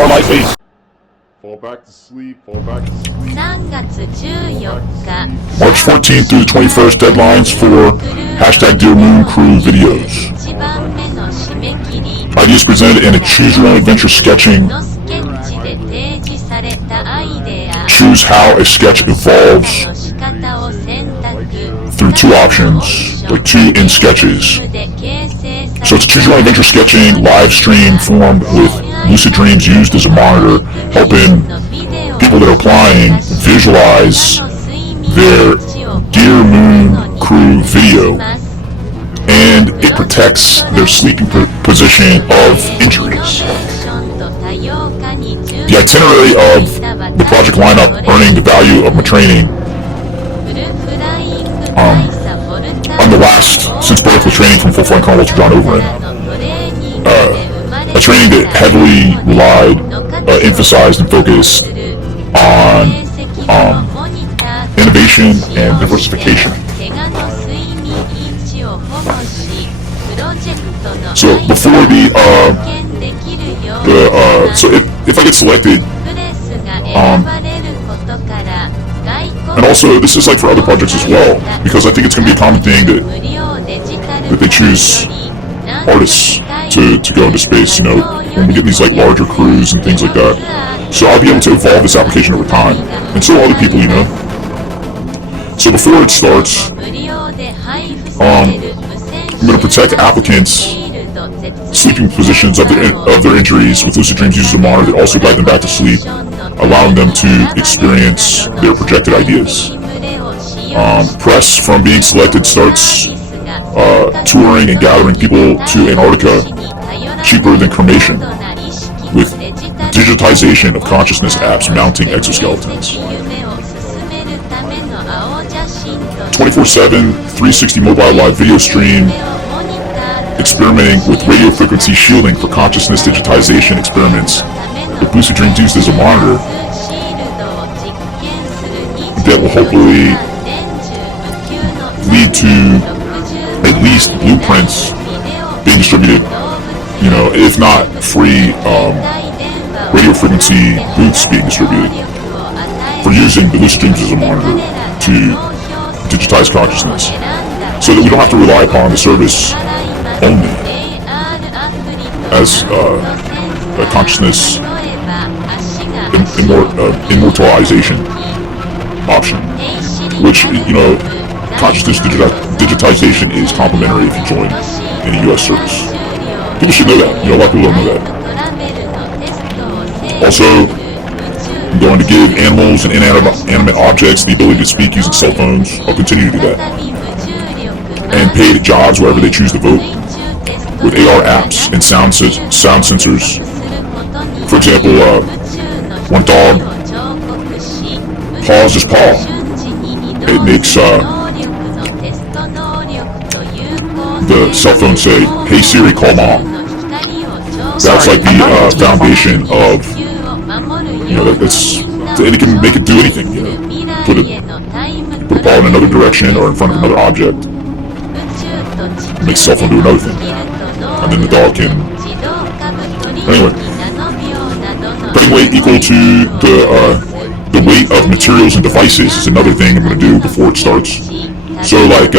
More light, please. Fall back to sleep, fall back to sleep. 3月14日 March 14th through the 21st deadlines for hashtag Dearmooncrew videos. 1番目の締め切り Ideas presented in a choose your own adventure sketching. のスケッチで提示されたアイデア Choose how a sketch evolves の仕方を選択 through two options, like two in sketches. で形成さ So it's a choose your own adventure sketching live stream form with Lucid Dreams used as a monitor, helping people that are applying visualize their Dearmooncrew video, and it protects their sleeping position of injuries. The itinerary of the project lineup, earning the value of my training, I'm the last since birth with training from full-flight Colonel to John Overend. A training that heavily relied, emphasized and focused on innovation and diversification. So before so if I get selected, and also this is like for other projects as well, because I think it's going to be a common thing that they choose artists to go into space, you know, when we get these like larger crews and things like that. So I'll be able to evolve this application over time, and so will other people, you know. So before it starts, I'm going to protect applicants' sleeping positions of their injuries with Lucid Dreams users a monitor that also guide them back to sleep, allowing them to experience their projected ideas. Press from being selected starts touring and gathering people to Antarctica cheaper than cremation, with digitization of consciousness apps mounting exoskeletons. 24/7, 360 mobile live video stream, experimenting with radio frequency shielding for consciousness digitization experiments with Lucid Dreams used as a monitor that will hopefully lead to at least blueprints being distributed, you know, if not free radio frequency booths being distributed for using the Lucid Dreams as a monitor to digitize consciousness, so that we don't have to rely upon the service only as a consciousness immortalization option, which, you know, consciousness digitization is complimentary if you join any U.S. service. People should know that. You know, a lot of people don't know that. Also, I'm going to give animals and inanimate objects the ability to speak using cell phones. I'll continue to do that. And paid jobs wherever they choose to vote, with AR apps and sound sensors. For example, one dog paws his paw. It makes the cell phone say, "Hey Siri, call mom." That's like the foundation of, you know, and it can make it do anything, you know. Put a ball in another direction or in front of another object. Make cell phone do another thing. And then the dog can... Anyway. Putting weight equal to the weight of materials and devices is another thing I'm going to do before it starts. So like,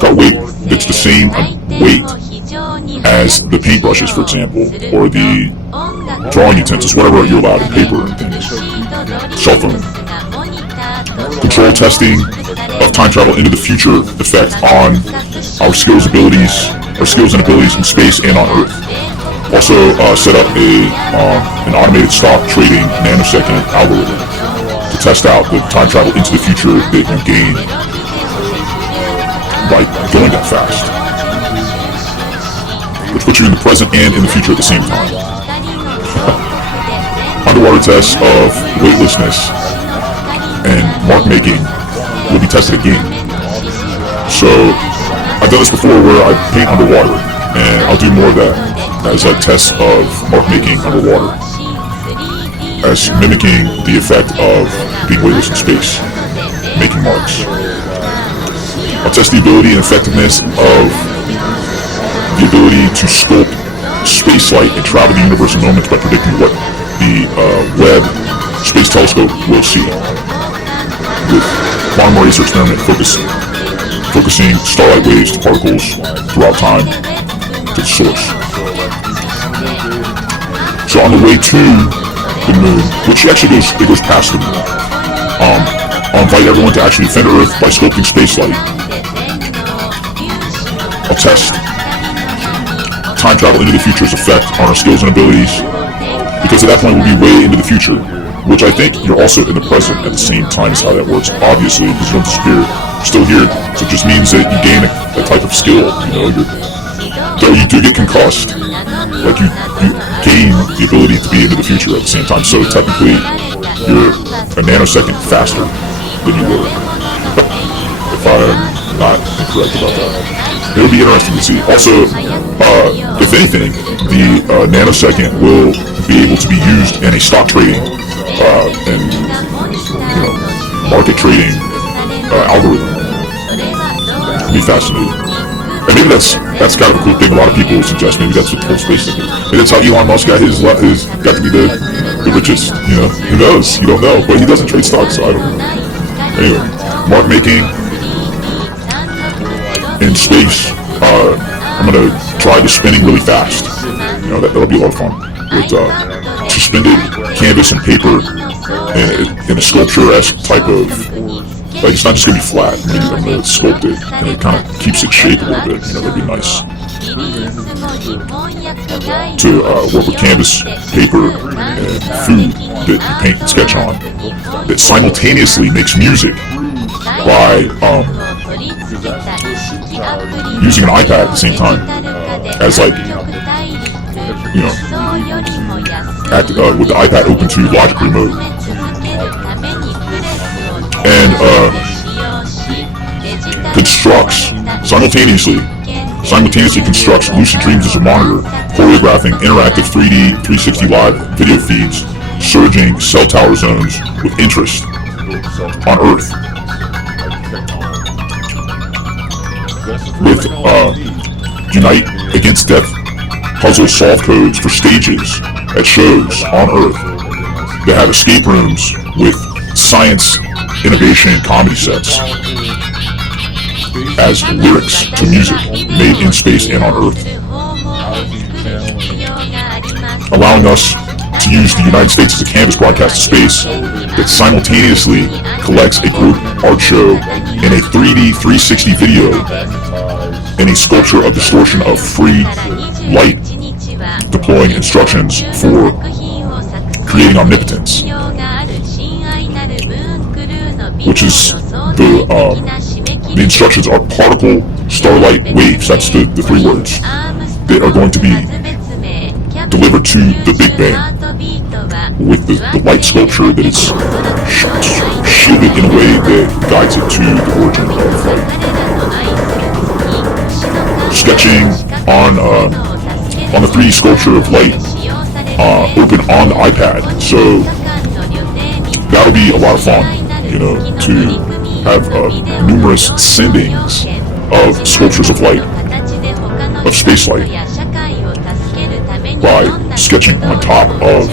got weight that's the same weight as the paintbrushes, for example, or the drawing utensils, whatever you're allowed in paper and things. Cell phone. Control testing of time travel into the future effect on our skills and abilities in space and on Earth. Also set up an automated stock trading nanosecond algorithm to test out the time travel into the future that you gain by going that fast, which puts you in the present and in the future at the same time. Underwater tests of weightlessness and mark making will be tested again. So I've done this before where I paint underwater, and I'll do more of that as a test of mark making underwater, as mimicking the effect of being weightless in space, making marks. I'll test the ability and effectiveness of the ability to sculpt spaceflight and travel the universe in moments by predicting what the Webb Space Telescope will see. With quantum eraser experiment focusing starlight waves to particles throughout time to the source. So on the way to the moon, which actually goes past the moon, I'll invite everyone to actually defend Earth by sculpting spaceflight. I'll test time travel into the future's effect on our skills and abilities, because at that point we'll be way into the future, which I think you're also in the present at the same time as how that works, obviously, because you don't disappear, you're still here, so it just means that you gain a type of skill, though you do get concussed, like you gain the ability to be into the future at the same time, so technically you're a nanosecond faster than you were, if I'm not incorrect about that. It'll be interesting to see. Also, if anything, the nanosecond will be able to be used in a stock trading and market trading algorithm. It'll be fascinating. And maybe that's kind of a cool thing. A lot of people suggest maybe that's what the whole space thing is. Maybe that's how Elon Musk got got to be the richest. Who knows? You don't know, but he doesn't trade stocks, so I don't know. Anyway, mark making in space. I'm gonna try the spinning really fast. That'll be a lot of fun. With suspended canvas and paper in a sculpture-esque type of, like, it's not just gonna be flat. I'm gonna sculpt it, and it kind of keeps its shape a little bit. That'd be nice. To work with canvas, paper, and food that you paint and sketch on, that simultaneously makes music by using an iPad at the same time, as like, with the iPad open to logic remote, and simultaneously constructs lucid dreams as a monitor, choreographing interactive 3D 360 live video feeds, surging cell tower zones with interest on Earth. With Unite Against Death puzzle solve codes for stages at shows on Earth that have escape rooms with science, innovation, comedy sets as lyrics to music made in space and on Earth, allowing us to use the United States as a canvas broadcast to space that simultaneously collects a group art show in a 3D 360 video and a sculpture of distortion of free light, deploying instructions for creating omnipotence, which is the instructions are particle starlight waves. That's the three words that are going to be delivered to the Big Bang with the light sculpture that is shielded in a way that guides it to the origin of light. Sketching on the 3D sculpture of light open on the iPad, so that'll be a lot of fun, to have numerous sendings of sculptures of light, of space light, by sketching on top of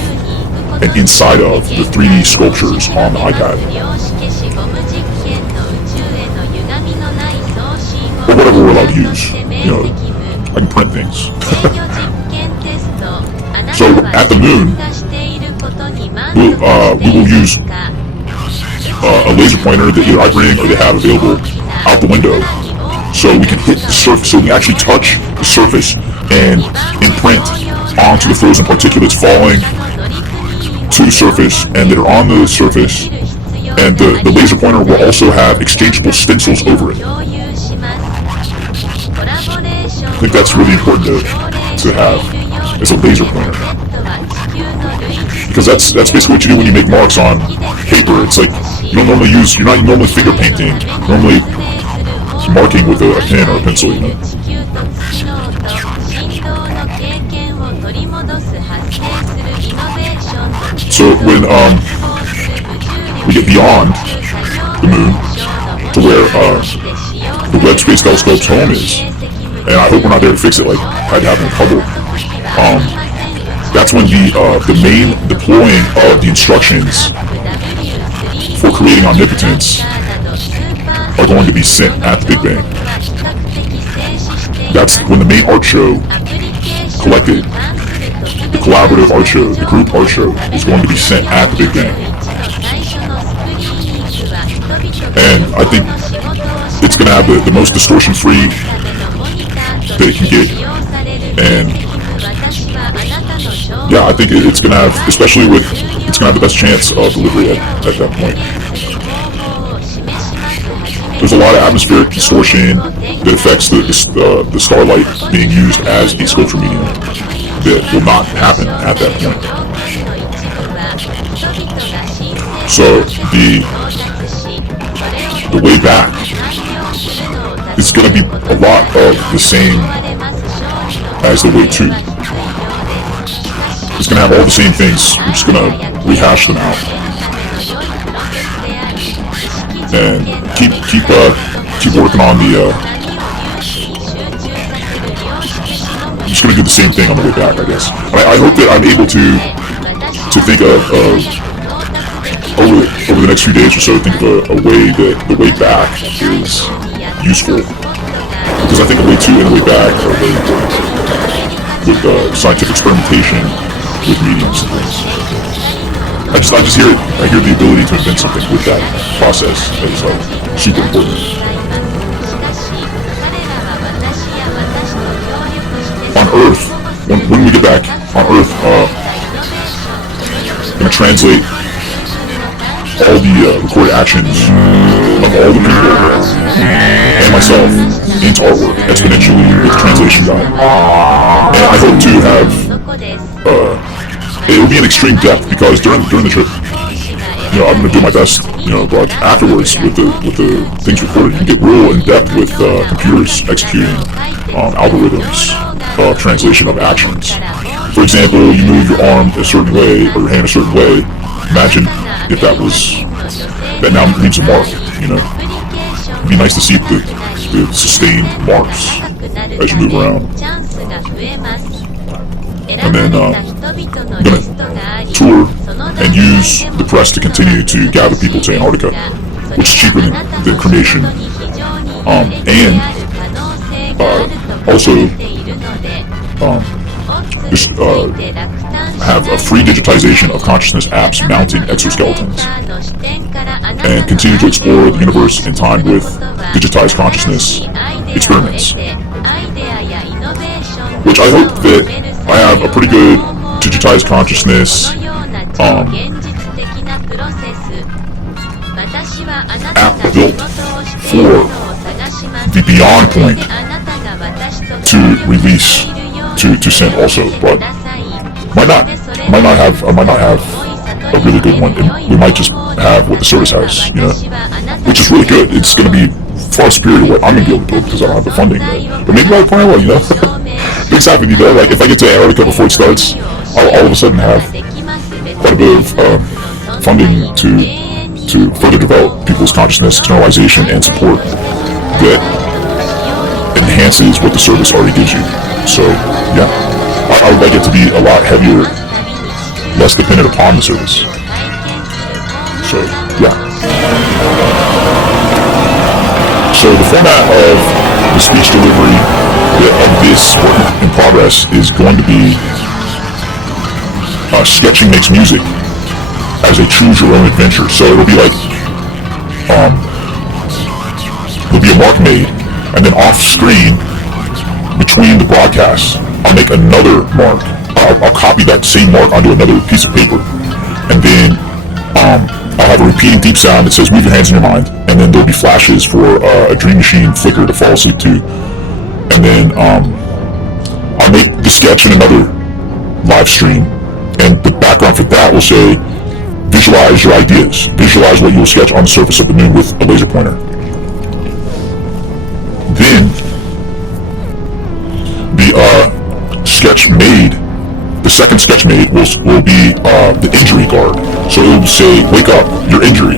and inside of the 3D sculptures on the iPad, or whatever we're allowed to use. I can print things. So at the moon, we will use a laser pointer that either I bring or they have available out the window, so we can hit the surface, so we can actually touch the surface and imprint onto the frozen particulates falling to the surface and that are on the surface, and the laser pointer will also have exchangeable stencils over it. I think that's really important to have as a laser pointer, because that's basically what you do when you make marks on paper. It's like you're not normally finger painting, normally marking with a pen or a pencil, So when we get beyond the moon to where the Webb Space Telescope's home is, and I hope we're not there to fix it like had happened in Hubble, that's when the main deploying of the instructions for creating omnipotence are going to be sent at the Big Bang. That's when the main art show collected, the collaborative art show, the group art show, is going to be sent at the Big Bang. And I think it's going to have the most distortion-free that it can get. And yeah, I think it's going to have, especially with, it's going to have the best chance of delivery at that point. There's a lot of atmospheric distortion that affects the starlight being used as a sculpture medium that will not happen at that point. So the way back is going to be a lot of the same as the way to. It's going to have all the same things. We're just going to rehash them out and keep working on the. I'm just going to do the same thing on the way back, I guess. I hope that I'm able to think of over the next few days or so, think of a way that the way back is useful, because I think the way to and the way back are very important with scientific experimentation with mediums and things. I just hear it. I hear the ability to invent something with that process that is like super important. On Earth, when we get back on Earth, I'm gonna translate all the recorded actions of all the people and myself into artwork exponentially with Translation Guide. And I hope to have it will be in extreme depth, because during the trip, I'm going to do my best, but afterwards with the things recorded, you can get real in depth with computers executing algorithms of translation of actions. For example, you move your arm a certain way or your hand a certain way. Imagine if that now leaves a mark. It'd be nice to see the sustained marks as you move around. And then I'm going to tour and use the press to continue to gather people to Antarctica, which is cheaper than cremation, and also just have a free digitization of consciousness apps mounting exoskeletons, and continue to explore the universe in time with digitized consciousness experiments, which I hope that I have a pretty good digitized consciousness app built for the Beyond point to release to send also, but might not have a really good one. We might just have what the service has, which is really good. It's going to be far superior to what I'm going to be able to build because I don't have the funding yet. But maybe I'll find out, things happen, like if I get to Antarctica before it starts, I'll all of a sudden have quite a bit of funding to further develop people's consciousness, externalization, and support that enhances what the service already gives you. So, yeah, I would like it to be a lot heavier, less dependent upon the service. So, yeah. So the format of the speech delivery of this work in progress is going to be sketching makes music as a choose your own adventure. So it'll be like there'll be a mark made, and then off screen between the broadcasts I'll make another mark. I'll copy that same mark onto another piece of paper, and then I'll have a repeating deep sound that says move your hands in your mind, and then there'll be flashes for a dream machine flicker to fall asleep to, and then I'll make the sketch in another live stream, and the background for that will say visualize your ideas, visualize what you will sketch on the surface of the moon with a laser pointer. Then the second sketch made will be the injury guard. So it will say, wake up, your injury.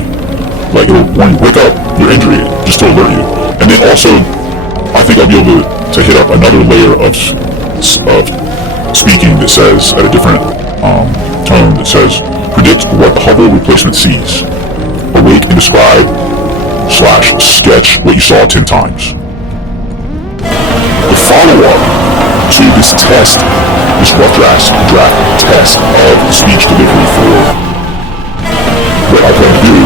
Like it will warn you, wake up, your injury, just to alert you. And then also, I think I'll be able to hit up another layer of speaking that says, at a different tone, that says, predict what the Hubble replacement sees. Awake and describe / sketch what you saw 10 times. The follow-up to this test, this rough draft test of speech delivery for what I plan to do,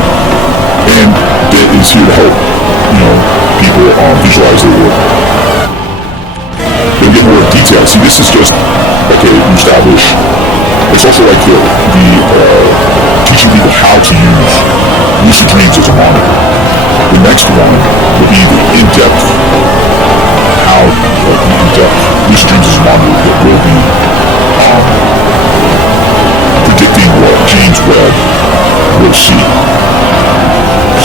and that is here to help, people visualize their work. They'll get more detail. See, this is just, okay, you establish, it's also like the teaching people how to use lucid dreams as a monitor. The next one will be the in-depth, lucid dreams as a monitor that will be predicting what James Webb will see.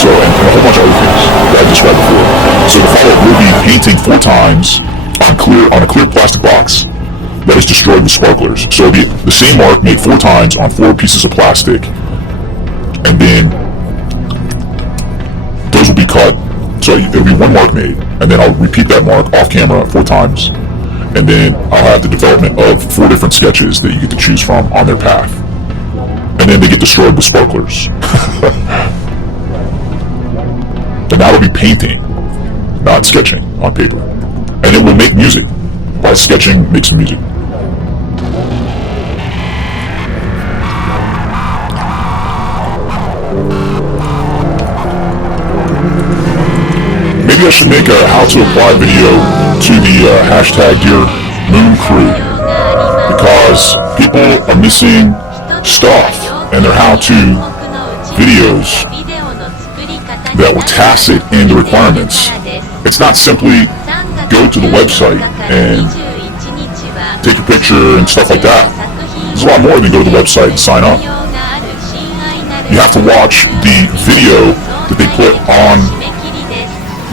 So, and a whole bunch of other things that I described before. So the follow-up will be painting 4 times on a clear plastic box that is destroyed with sparklers. So it'll be the same mark made 4 times on 4 pieces of plastic, and then those will be cut. So it'll be 1 mark made, and then I'll repeat that mark off camera 4 times, and then I'll have the development of 4 different sketches that you get to choose from on their path, and then they get destroyed with sparklers. And that'll be painting, not sketching on paper. And it will make music. While sketching makes some music. Maybe I should make a how to apply video to the hashtag Dearmooncrew, because people are missing stuff and their how-to videos that will tacit in the requirements. It's not simply go to the website and take your picture and stuff like that. There's a lot more than go to the website and sign up. You have to watch the video that they put on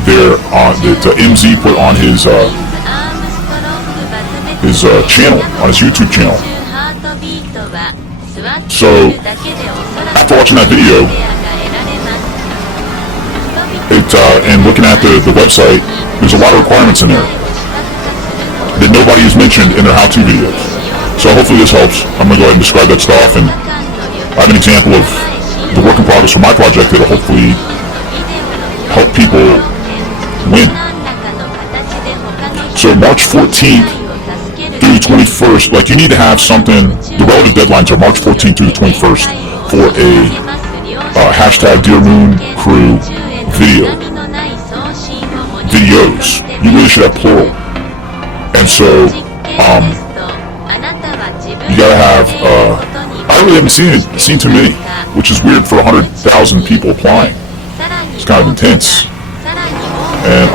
that MZ put on his channel, on his YouTube channel. So after watching that video, and looking at the website, there's a lot of requirements in there that nobody has mentioned in their how-to videos. So hopefully this helps. I'm going to go ahead and describe that stuff, and I have an example of the work in progress for my project that will hopefully help people win. So March 14th through the 21st, like, you need to have something, the relative deadlines are March 14th through the 21st for a hashtag Dearmooncrew videos. You really should have plural. And so you gotta have I really haven't seen too many, which is weird for 100,000 people applying. It's kind of intense. And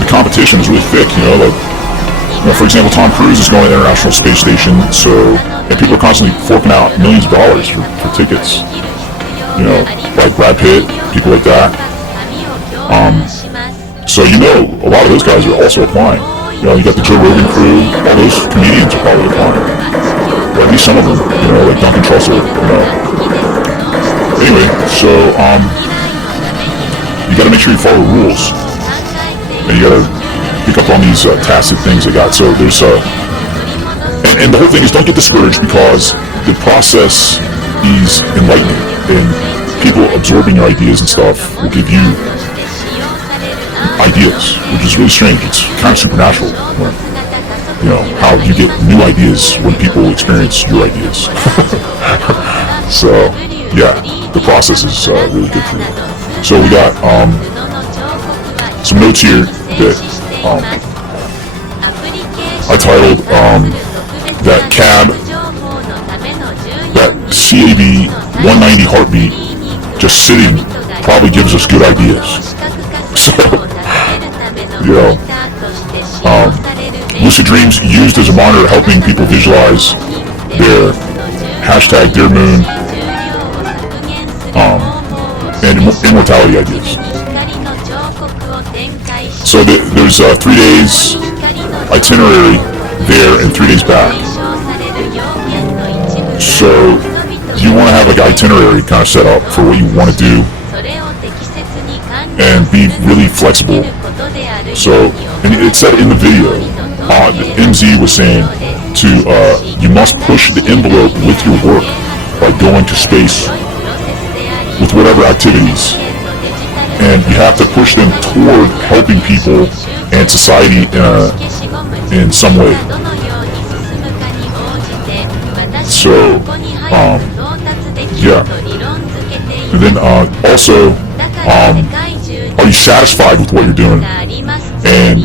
the competition is really thick, for example, Tom Cruise is going to the International Space Station, and people are constantly forking out millions of dollars for tickets. Like Brad Pitt, people like that. So a lot of those guys are also applying. You got the Joe Rogan crew, all those comedians are probably applying. Or at least some of them, like Duncan Trussell, Anyway, so you gotta make sure you follow the rules. And you gotta pick up on these tacit things they got. So there's and the whole thing is, don't get discouraged, because the process is enlightening, and people absorbing your ideas and stuff will give you ideas, which is really strange. It's kind of supernatural, how you get new ideas when people experience your ideas. So yeah, the process is really good for you. So we got some notes here that I titled that C.A.B, that C.A.B 190 heartbeat just sitting probably gives us good ideas. So lucid dreams used as a monitor, helping people visualize their hashtag Dearmoon and immortality ideas. So there's 3 days itinerary there and 3 days back. So you want to have like an itinerary kind of set up for what you want to do and be really flexible. So, and it said in the video, MZ was saying you must push the envelope with your work by going to space with whatever activities, and you have to push them toward helping people and society in some way. So, yeah. And then also, are you satisfied with what you're doing? And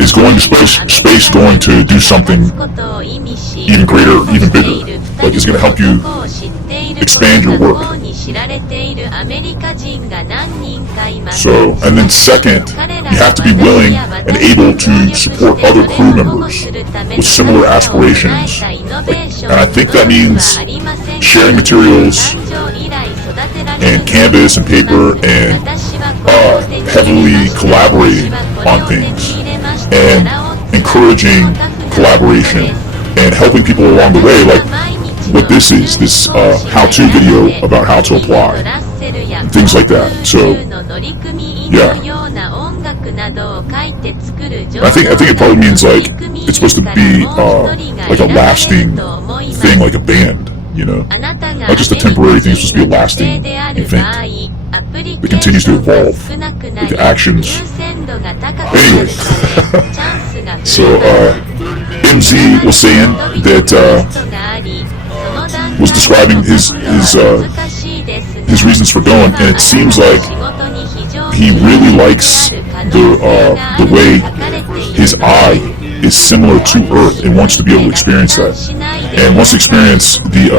is going to space going to do something even greater, even bigger? Like, is it going to help you expand your work? So, and then second, you have to be willing and able to support other crew members with similar aspirations. And I think that means sharing materials and canvas and paper and heavily collaborating on things and encouraging collaboration and helping people along the way, like what this is, this how-to video about how to apply, things like that. So, yeah. I think it probably means like it's supposed to be like a lasting thing, like a band, you know, not just a temporary thing. It's supposed to be a lasting event that continues to evolve, like the actions. Anyway, so MZ was saying that was describing his reasons for going, and it seems like he really likes the way his eye is similar to Earth and wants to be able to experience that, and wants to experience the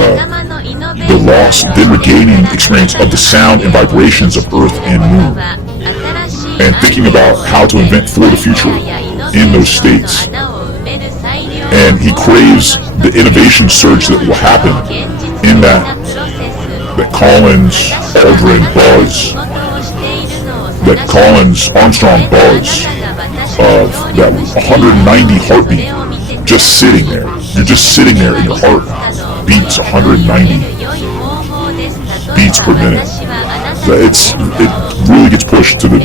loss, then regaining experience of the sound and vibrations of Earth and Moon, and thinking about how to invent for the future in those states. And he craves the innovation surge that will happen in that Collins, Aldrin buzz, that Collins Armstrong buzz of that 190 heartbeat, just sitting there. You're just sitting there and your heart beats 190 beats per minute. It really gets pushed to the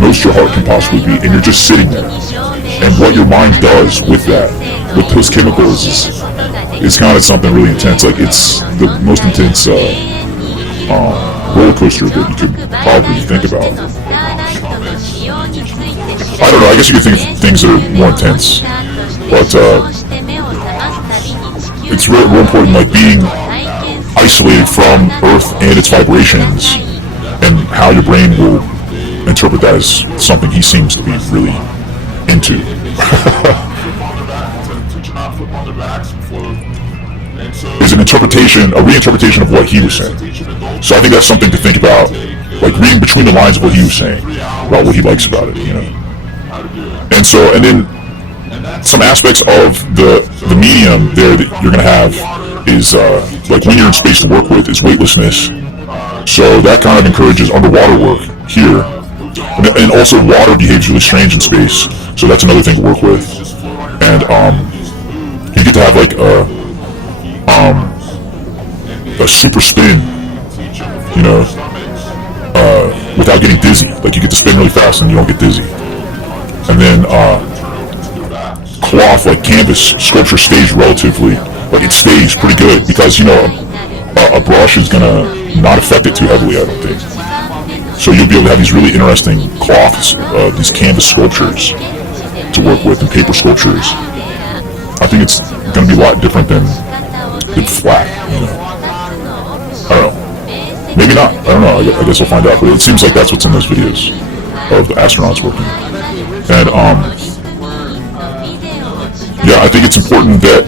most your heart can possibly beat, and you're just sitting there. And what your mind does with that, with those chemicals, is kind of something really intense. Like, it's the most intense roller coaster that you could probably think about. I don't know, I guess you could think of things that are more intense, but it's real important, like being isolated from Earth and its vibrations, and how your brain will interpret that as something he seems to be really into. Is an interpretation, a reinterpretation of what he was saying. So I think that's something to think about, like reading between the lines of what he was saying, about what he likes about it, you know. And so, and then some aspects of the medium there that you're gonna have is like when you're in space to work with is weightlessness. So that kind of encourages underwater work here. And also water behaves really strange in space, so that's another thing to work with. And you get to have like a super spin, you know, without getting dizzy. Like, you get to spin really fast and you don't get dizzy. And then cloth, like canvas sculpture, stays relatively, like it stays pretty good, because, you know, a brush is gonna not affect it too heavily, I don't think. So you'll be able to have these really interesting cloths, these canvas sculptures to work with, and paper sculptures. I think it's going to be a lot different than flat, you know. I don't know. Maybe not. I don't know. I guess we'll find out. But it seems like that's what's in those videos of the astronauts working. And yeah, I think it's important that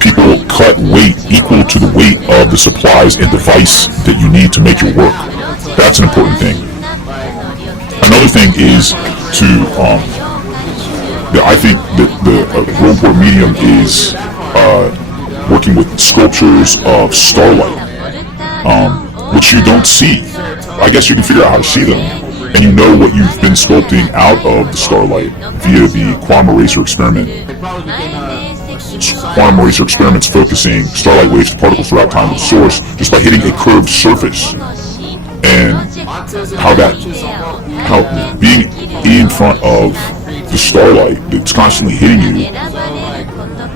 people cut weight equal to the weight of the supplies and device that you need to make your work. That's an important thing. Another thing is to, I think that the real important medium is working with sculptures of starlight, which you don't see. I guess you can figure out how to see them, and you know what you've been sculpting out of the starlight via the quantum eraser experiment. Quantum eraser experiments focusing starlight waves to particles throughout time with the source just by hitting a curved surface. And how being in front of the starlight that's constantly hitting you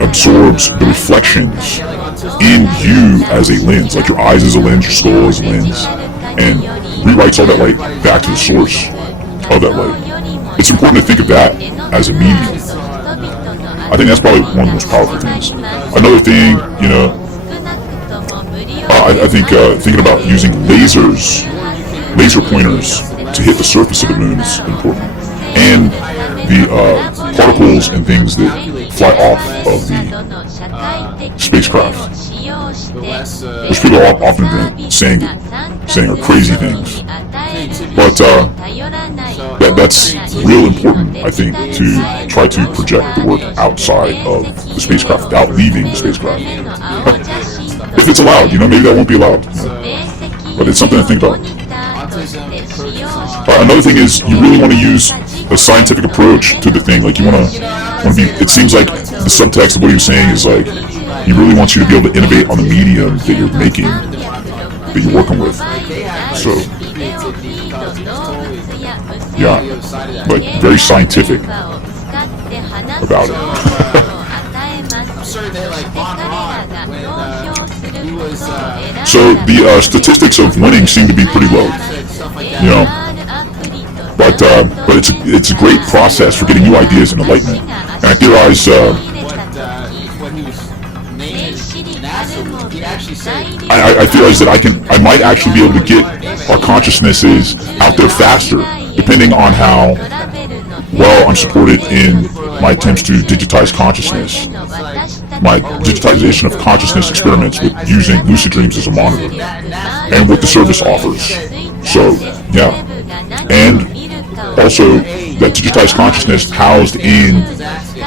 absorbs the reflections in you as a lens, like your eyes as a lens, your skull as a lens, and rewrites all that light back to the source of that light. It's important to think of that as a medium. I think that's probably one of the most powerful things. Another thing, I think thinking about using laser pointers to hit the surface of the moon is important. And the particles and things that fly off of the spacecraft, which people are often saying are crazy things. But that's real important, I think, to try to project the work outside of the spacecraft without leaving the spacecraft. If it's allowed, maybe that won't be allowed. But it's something to think about. Another thing is you really want to use a scientific approach to the thing. Like you want to be. It seems like the subtext of what he was saying is like he really wants you to be able to innovate on the medium that you're making, that you're working with. So yeah, like very scientific about it. So the statistics of winning seem to be pretty low, but it's a great process for getting new ideas and enlightenment. And I theorize, I theorize that I might actually be able to get our consciousnesses out there faster, depending on how well I'm supported in my attempts to digitize consciousness. My digitization of consciousness experiments with using lucid dreams as a monitor and what the service offers. So, yeah. And also that digitized consciousness housed in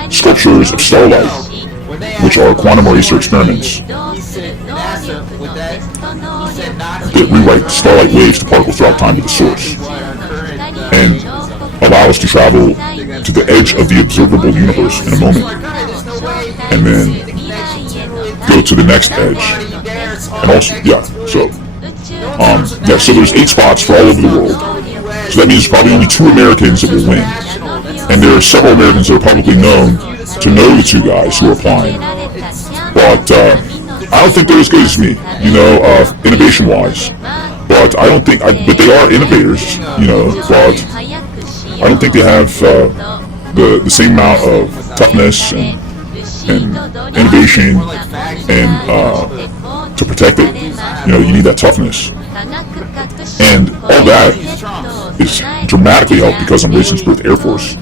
sculptures of starlight, which are quantum eraser experiments that rewrite starlight waves to particles throughout time to the source and allow us to travel to the edge of the observable universe in a moment, and then go to the next edge. And also, so there's 8 spots for all over the world. So that means there's probably only 2 Americans that will win. And there are several Americans that are publicly known to know the 2 guys who are applying. But I don't think they're as good as me, innovation-wise. But I don't think, but they are innovators, but I don't think they have the same amount of toughness and innovation and to protect it. You need that toughness. And all that is dramatically helped because I'm racing with the Air Force.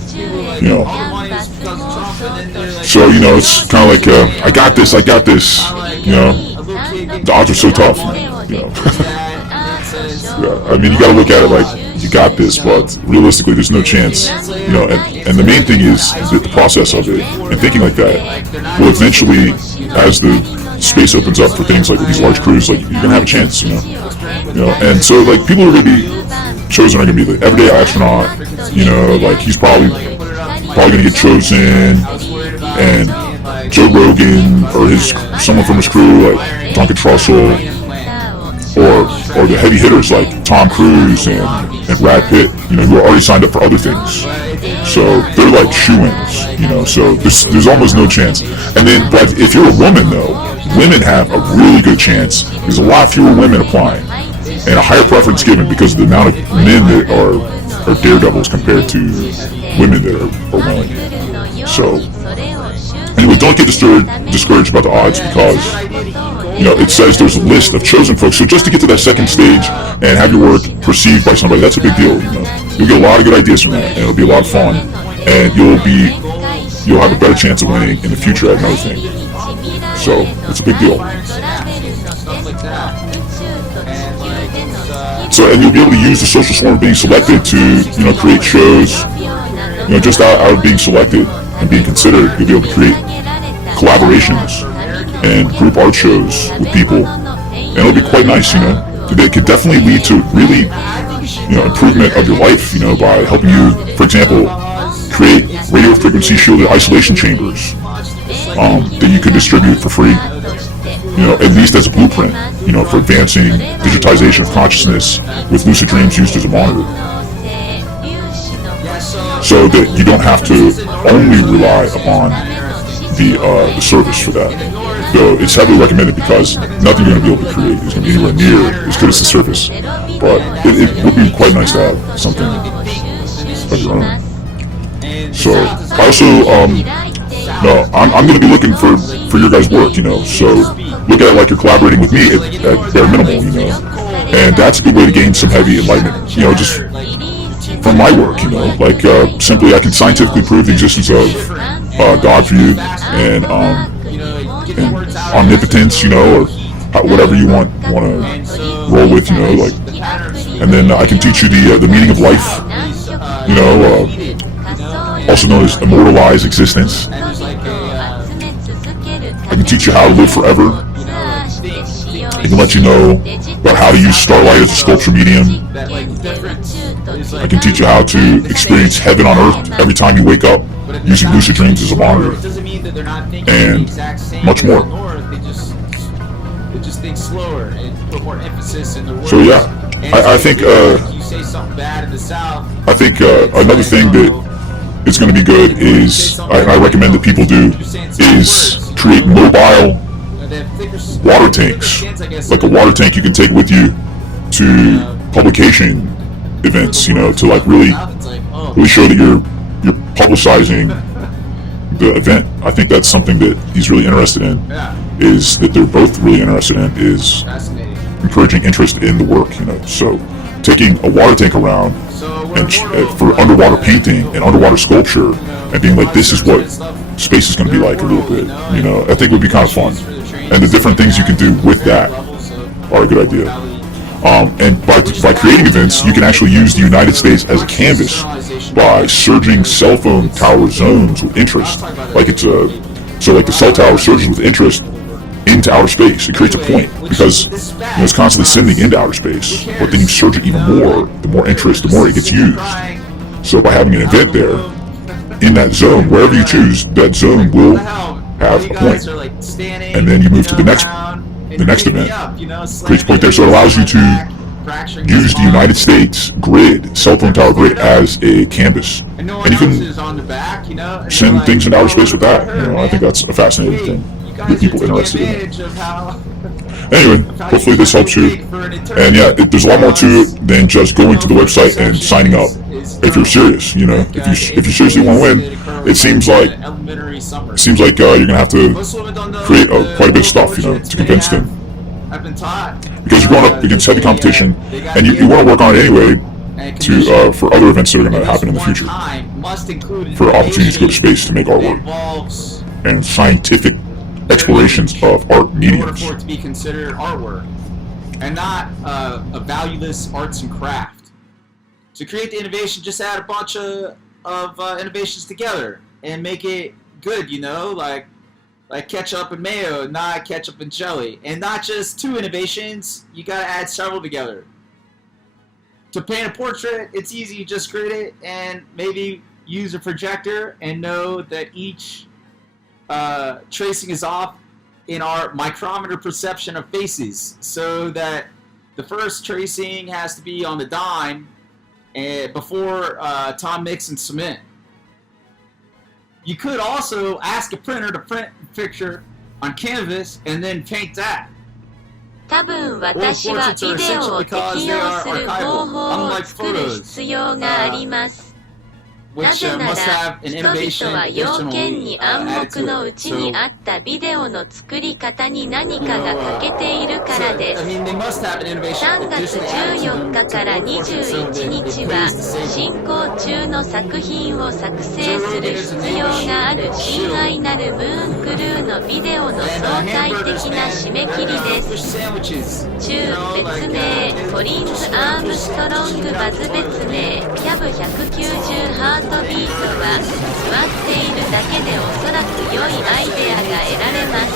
So, it's kind of like, I got this. The odds are so tough, Yeah, I mean, you gotta look at it like, you got this, but realistically, there's no chance, and the main thing is that the process of it, and thinking like that, will eventually, as the space opens up for things like these large crews, like, you're gonna have a chance, and so, like, people who are gonna be chosen are gonna be the everyday astronaut, like, he's probably gonna get chosen, and Joe Rogan, or someone from his crew, like Duncan Trussell, or the heavy hitters like Tom Cruise and Brad Pitt, who are already signed up for other things. So they're like shoo-ins, so there's almost no chance. But if you're a woman though, women have a really good chance. There's a lot fewer women applying, and a higher preference given because of the amount of men that are daredevils compared to women that are willing. So anyway, don't get discouraged about the odds because it says there's a list of chosen folks. So just to get to that second stage and have your work perceived by somebody, that's a big deal. You'll get a lot of good ideas from that, and it'll be a lot of fun, and you'll have a better chance of winning in the future at another thing. So it's a big deal. So, and you'll be able to use the social swarm of being selected to create shows. Just out of being selected and being considered, you'll be able to create collaborations and group art shows with people, and it'll be quite nice. They could definitely lead to really, improvement of your life. By helping you, for example, create radio frequency shielded isolation chambers that you could distribute for free. At least as a blueprint. For advancing digitization of consciousness with lucid dreams used as a monitor. So that you don't have to only rely upon the service for that. Though it's heavily recommended because nothing you're going to be able to create is going to be anywhere near as good as the service. But it would be quite nice to have something of your own. So I also no, I'm going to be looking for your guys' work, you know. So look at it like you're collaborating with me at bare minimal, you know. And that's a good way to gain some heavy enlightenment, you know, just from my work, you know. Like simply, I can scientifically prove the existence of God for you and omnipotence, you know, or whatever you want to roll with, you know, like. And then I can teach you the meaning of life, you know, also known as immortalized existence. I can teach you how to live forever. I can let you know about how to use starlight as a sculpture medium. I can teach you how to experience heaven on earth every time you wake up using lucid dreams as a monitor. And much more. So yeah, I think another thing that is going to be good is, I recommend that people do, is create mobile water tanks, like a water tank you can take with you to publication events, you know, to like really show that you're publicizing the event. I think that's something that he's really interested in, is that they're both really interested in, is encouraging interest in the work, you know. So taking a water tank around and for underwater painting and underwater sculpture and being like, this is what space is going to be like a little bit, you know, I think would be kind of fun. And the different things you can do with that are a good idea. And by creating events, you can actually use the United States as a canvas by surging cell phone tower zones with interest. Like like the cell tower surges with interest into outer space. It creates a point because, you know, it's constantly sending into outer space. But then you surge it even more. The more interest, the more it gets used. So by having an event there, in that zone, wherever you choose, that zone will have a point. And then you move to the next event, creates a point there. So it allows you to use the United States grid, cell phone tower grid, as a canvas. And you can send things into outer space with that. You know, I think that's a fascinating thing. Get people interested in it. Anyway, hopefully this helps you. And yeah, there's a lot more to it than just going to the website and signing up. If you're serious, you know, if you seriously want to win, it seems like you're gonna have to create quite a bit of stuff, you know, to convince them. Because you're going up against heavy competition, and you want to work on it anyway for other events that are going to happen in the future, for opportunities to go to space to make artwork and scientific explorations of art mediums. For it to be considered artwork and not a valueless arts and craft. To create the innovation, just add a bunch of innovations together and make it good, you know, like ketchup and mayo, not ketchup and jelly. And not just two innovations, you gotta add several together. To paint a portrait, it's easy, you just create it and maybe use a projector and know that each tracing is off in our micrometer perception of faces, so that the first tracing has to be on the dime before Tom mix and cement. You could also ask a printer to print a picture on canvas and then paint that. 多分私はビデオを適用する方法を作る必要があります。なぜなら、人々は要件に暗黙のうちにあったビデオの作り方に何かが欠けているからです。3月14日から21日は、進行中の作品を作成する必要がある親愛なるムーンクルーのビデオの相対的な締め切りです。中、別名、コリンズ・アームストロング・バズ別名、C.A.B.190ハートビートは座っているだけでおそらく良いアイデアが得られます。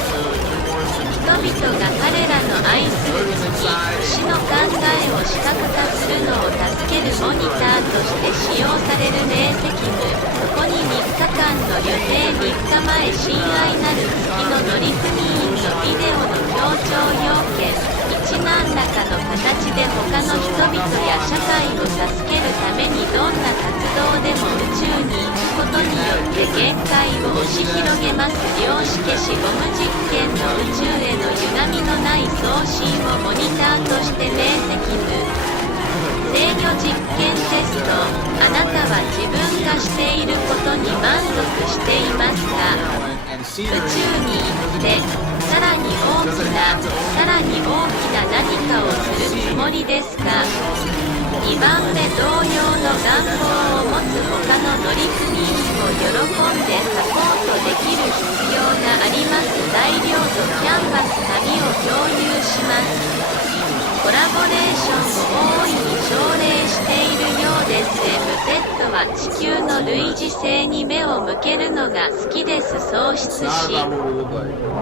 人々が彼らの愛する月、星の考えを視覚化するのを助けるモニターとして使用される明晰夢。そこに3日間の予定3日前親愛なる月の乗組員のビデオの協調要件。何らかの形で他の人々や社会を助けるためにどんな活動でも宇宙に行くことによって限界を押しし広げます量子消しゴム実験の宇宙への歪みのない送信をモニターとして明晰夢制御実験テスト。あなたは自分がしていることに満足していますか？宇宙に行ってさらに大きな何かをするつもりですか？2番目同様の願望を持つ他の乗組員を喜んでサポートできる必要があります。材料とキャンバス紙を共有します。コラボレーションを大いに奨励しているようです。MZ は地球の類似性に目を向けるのが好きです。喪失し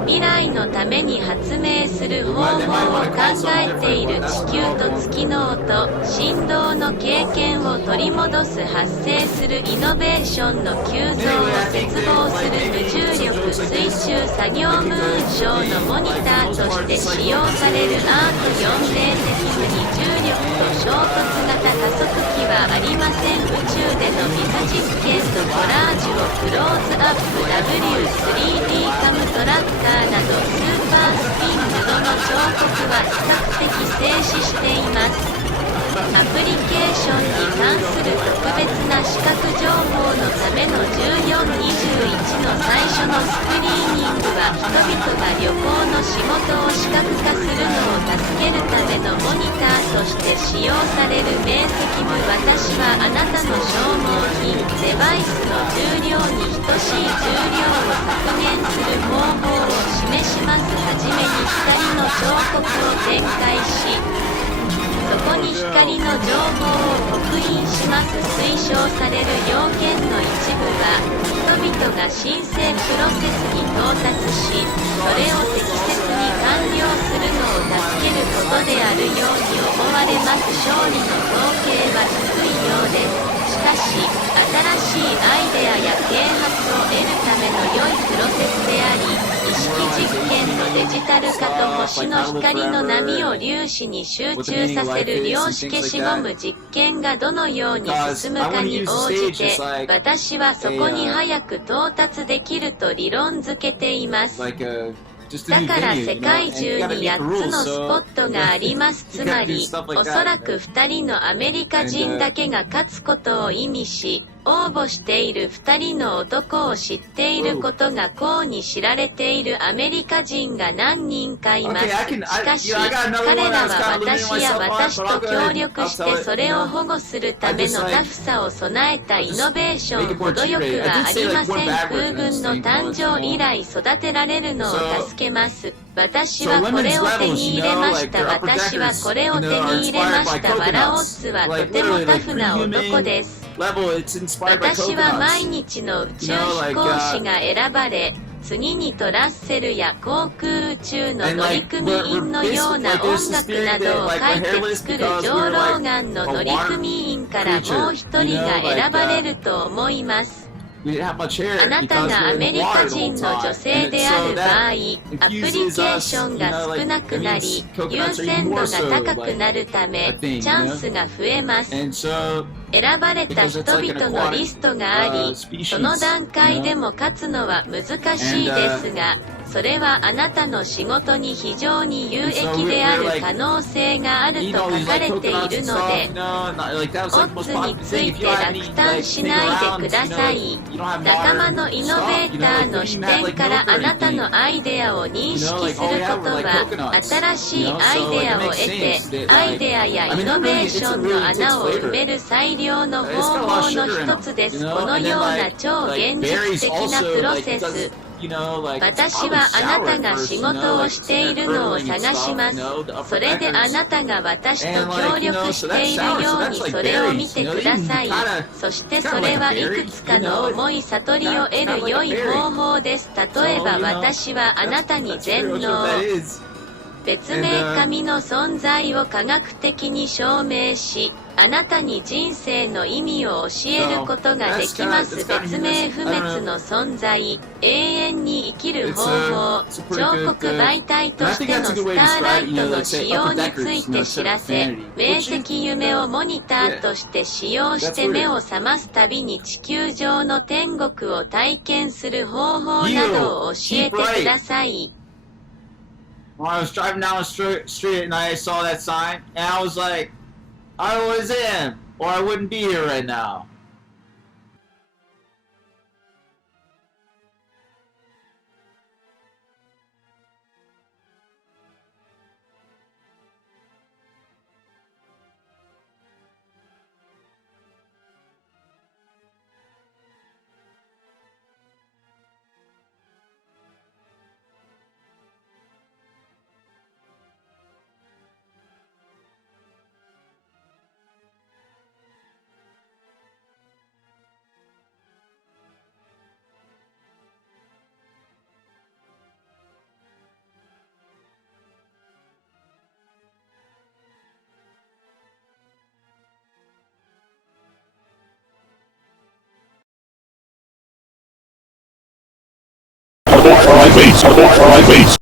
未来のために発明する方法を考えている地球と月の音振動の経験を取り戻す発生するイノベーションの急増を絶望する無重力水中作業ムーンショーのモニターとして使用されるアート4例的無に重力と衝突型加速器はありません。宇宙での水実験とコラージュをクローズアップ W3D カムトラッカーなどスーパースピン布の彫刻は比較的静止しています。アプリケーションに関する特別な視覚情報のための1421の最初のスクリーニングは人々が旅行の仕事を視覚化するのを助けるためのモニターとして使用される明晰夢。私はあなたの消耗品デバイスの重量に等しい重量を削減する方法を示します。はじめに光の彫刻を展開しそこに光の情報を刻印します。推奨される要件の一部は人々が申請プロセスに到達しそれを適切に完了するのを助けることであるように思われます。勝利の統計は低いようです。しかし新しいアイデアや啓発を得るための良いプロセスであり意識実験のデジタル化と星の光の波を粒子に集中させる量子消しゴム実験がどのように進むかに応じて私はそこに早く到達できると理論づけています。だから世界中に8つのスポットがあります。つまりおそらく2人のアメリカ人だけが勝つことを意味し応募している2人の男を知っていることが公に知られているアメリカ人が何人かいます。しかし彼らは私や私と協力してそれを保護するためのタフさを備えたイノベーション程よくはありません。空軍の誕生以来育てられるのを助けます。私はこれを手に入れました。私はこれを手に入れました。ワラオッツはとてもタフな男です。私は毎日の宇宙飛行士が選ばれ次にとラッセルや航空宇宙の乗組員のような音楽などを書いて作る上老眼の乗組員からもう一人が選ばれると思います。あなたがアメリカ人の女性である場合、アプリケーションが少なくなり、優先度が高くなるため、チャンスが増えます。選ばれた人々のリストがあり、その段階でも勝つのは難しいですが、それはあなたの仕事に非常に有益である可能性があると書かれているので、オッズについて落胆しないでください。仲間のイノベーターの視点からあなたのアイデアを認識することは、新しいアイデアを得て、アイデアやイノベーションの穴を埋める最良の方法の一つです。このような超現実的なプロセス。私はあなたが仕事をしているのを探します。それであなたが私と協力しているようにそれを見てください。そしてそれはいくつかの重い悟りを得る良い方法です。例えば私はあなたに全能別名神の存在を科学的に証明し、あなたに人生の意味を教えることができます。別名不滅の存在、永遠に生きる方法、彫刻媒体としてのスターライトの使用について知らせ、明晰夢をモニターとして使用して目を覚ますたびに地球上の天国を体験する方法などを教えてください。When I was driving down the street and I saw that sign, and I was like, I was in, or I wouldn't be here right now. My base.